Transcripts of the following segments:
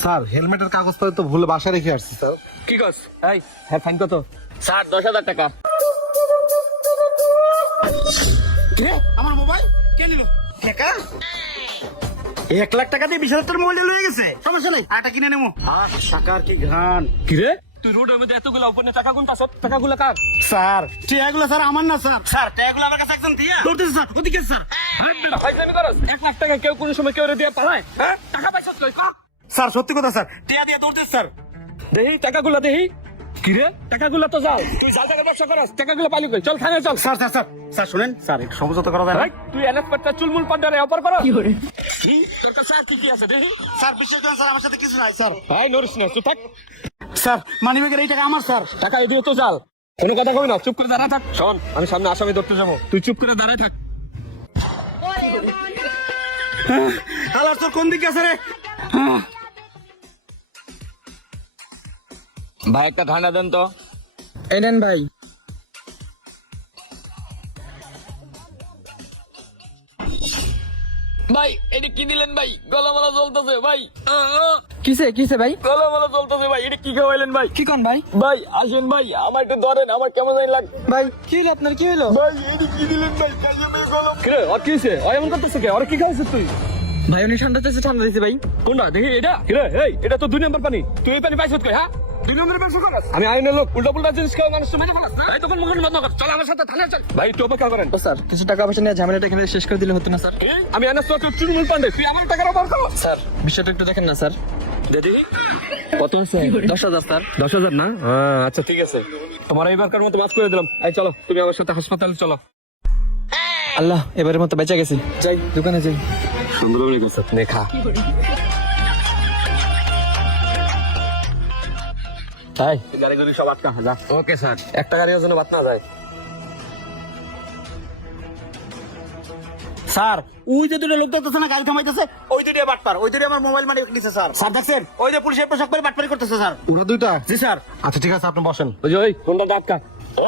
Sir হেলমেটের কাগজপত্র তো ভুলে বাসায় রেখে আসছি স্যার। কি কস? এই হ্যাঁ, ফাইন কত? স্যার 10,000 টাকা। কে আমার মোবাইল কে নিল? টাকা 1,00,000 টাকা দিয়ে 20,000 টাকার মোবাইল লয়ে গেছে। সমস্যা নেই, আটা কিনে নেবো। টাকার কি ঘ্রাণ। কি রে, তুই রোডের মধ্যে এতগুলো উপরে টাকা গুনতাছ? টাকাগুলো কার? স্যার টাকাগুলো স্যার আমার না স্যার। স্যার টাকাগুলো আমার কাছে একজন দিয়া দৌড়তেছে স্যার, ওদিকে স্যার। ফাইজলামি করস? 1,00,000 টাকা কেউ কোনো সময় কেউ দিয়ে পালায়? হ্যাঁ, টাকা পাইছস কই? কা স্যার সত্যি কথা স্যার, টাকা দিয়ে দৌড়তেছে স্যার। দেহি টাকাগুলো দেহি। কি রে, টাকাগুলো তো যাও, তুই জাল টাকার ব্যবসা করস, টাকাগুলো পাইলি কই? চল থানায় চল। স্যার স্যার স্যার স্যার শুনেন স্যার, একটু সমঝোতা করা যায় না? এই, তুই এনএসপেটটা চুলমুল পান্ডারে অপার কর। কি করে? কি তোর কাছে আর কি কি আছে দেহি? স্যার বিশ্বাস করেন স্যার, আমার সাথে কিছু নাই স্যার। এই নরিস না, চুপ থাক। স্যার মানিব্যাগের এই টাকা আমার স্যার। টাকা এদিও তো জাল, কোনো কথা কই না, চুপ করে দাঁড়ায় থাক। শোন, আমি সামনে আসামি ধরতে যাবো, তুই চুপ করে দাঁড়ায় থাক। হালার তোর কোন দিকে আছে রে? ভাই একটা ঠান্ডা দেন তো। এই নেন ভাই। ভাই এটা কি দিলেন ভাই? গলামালা জ্বলতেছে ভাই। কিসে কিসে ভাই? গলামালা জ্বলতেছে ভাই, এটা কি খাওয়াইলেন ভাই? কি কোন ভাই? ভাই আসেন ভাই, আমার একটু ধরেন, আমার কেমন জানি লাগে। ভাই কি হলো আপনার, কি হলো? ভাই এটা কি দিলেন ভাই? কিরে ওর কি হয়েছে? ওই এমন করতেছে কে? ওর কি খাওয়াইছিস তুই? ভাই উনি ঠান্ডা দিয়েছে ভাই। কোনটা দেখি? এটা কিরে? এই এটা তো 2 নম্বর পানি, তুই এই পানি পাইছিস কই? হ্যাঁ, 2 নম্বরের ব্যবসা করস? আমি আইনের লোক, উল্টা পুল্টা জিনিস খাওয়া মানুষ মেরে ফেলাস না? এই তখন মুখ বন্ধ কর, চল আমার সাথে থানায় চল। ভাই একটু অপেক্ষা করেন। ও স্যার, কিছু টাকা পয়সা নিয়ে ঝামেলাটা এখানে শেষ করে দিলে হতো না স্যার? আমি আনাস তো চুলমুল পান্ডে, তুই আমার টাকার অভাব করো। স্যার বিষয়টা একটু দেখেন না স্যার। দেখি কত আছে? 10,000 স্যার। 10,000 না? আচ্ছা ঠিক আছে, তোমার এইবারকার মতো মাফ করে দিলাম। এই চলো, তুমি আমার সাথে হাসপাতালে চলো। আল্লাহ এবারের মতো বেঁচে গেছি, যাই দোকানে যাই। সুন্দর হয়ে গেছে দেখা। তাই গাড়িগুলি সব আটকা যা। ওকে স্যার, একটা গাড়ির জন্য বাদ না যায়। স্যার ওই যে দুটো লোক দেখতেছে না, গাড়ি থামাইতেছে, ওই দুটো বাটপার, ওই দুটো আমার মোবাইল মানে নিছে স্যার। স্যার দেখছেন ওই যে পুলিশের পোশাক পরে বাটপারি করতেছে স্যার। ওরা দুইটা? জি স্যার। আচ্ছা ঠিক আছে, আপনি বসেন। ওই যে ওই কোনটা ডাক্কা?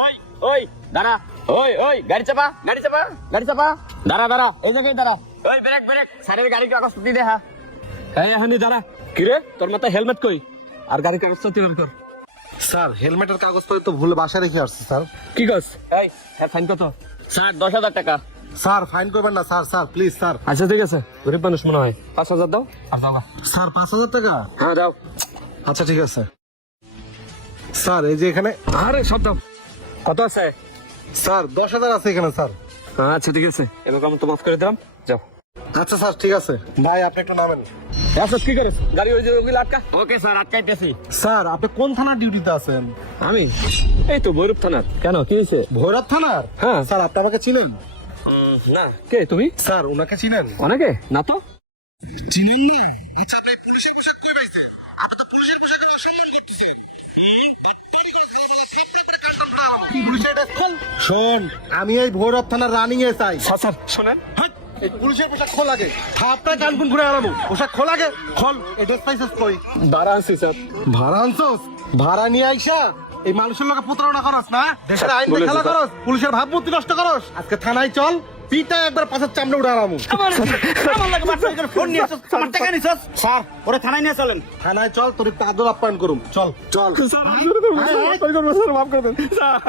ওই ওই দাঁড়া, ওই ওই গাড়ি চাপা, গাড়ি চাপা, গাড়ি চাপা, দাঁড়া দাঁড়া, এই জায়গায় দাঁড়া। ওই ব্রেক ব্রেক, স্যারের গাড়ি কাগজ দি দে। হ্যাঁ এই এখনই দাঁড়া। কি রে, তোর মাথায় হেলমেট কই? আর গাড়ি কাগজ তো তুই কর। স্যার হেলমেটের কাগজপত্র তো ভুলে বাসায় রেখে আসছি স্যার। কি কস? এই হ্যাঁ, ফাইন কত? স্যার 10,000 টাকা। স্যার ফাইন করবেন না স্যার, স্যার প্লিজ স্যার। আচ্ছা ঠিক আছে, গরিব মানুষ মনে হয়, 5,000 দাও। আর দাও না। স্যার 5,000 টাকা? হ্যাঁ দাও। আচ্ছা ঠিক আছে স্যার। এই যে এখানে আরে সব দাও। কত আছে? স্যার 10,000 আছে এখানে স্যার। আচ্ছা ঠিক আছে, এবার আমি তো মাফ করে দিলাম, যাও। আচ্ছা স্যার ঠিক আছে। ভাই আপনি একটু নামেন। আচ্ছা কি করিস? গাড়ি ওই যে ওগুলো আটকা। Okay sir, আটকাইতেছি। স্যার আপনি কোন থানার ডিউটিতে আছেন? আমি এই তো ভৈরব থানার। কেন, কি হয়েছে? ভৈরব থানার? হ্যাঁ। স্যার আপনি আমাকে চিনেন? না, কে তুমি? স্যার ওনাকে চিনেন? অনেকে না তো। চিনেন না? আচ্ছা আপনি পুলিশের পোশাক পরে আছেন, আপনি তো পুলিশের পোশাকে অসম্মান করতেছেন। পুলিশের ড্রেস খোল। শোন, আমি এই ভৈরব থানার রানিং এ চাই। স্যার শোনেন, হাট! এই পুলিশের পোশাক খোল আগে, থাপটা কানকুন ঘুরে আরামু। পোশাক খোল আগে, খোল। এই ড্রেস পাইছিস কই? দাঁড়া আনছি স্যার। ভাড়া আনছস? ভাড়া নিয়ে আইসা এই মানুষের লোকে প্রতারণা করস না? দেশের আইন বলেছে খেলা স্যার। করস, পুলিশের ভাবমূর্তি নষ্ট করস। আজকে থানায় চল, পিটা একবার পাশের চামড়া উঠে আরামু। আমার লাগে বাটপারি করে ফোন নিয়ে আসছ, আমার টাকা নিছস। স্যার ওরে থানায় নিয়ে চলেন। থানায় চল, তোর একটু আদর আপ্যায়ন করুম। চল চল। স্যার মাফ করে দেন স্যার।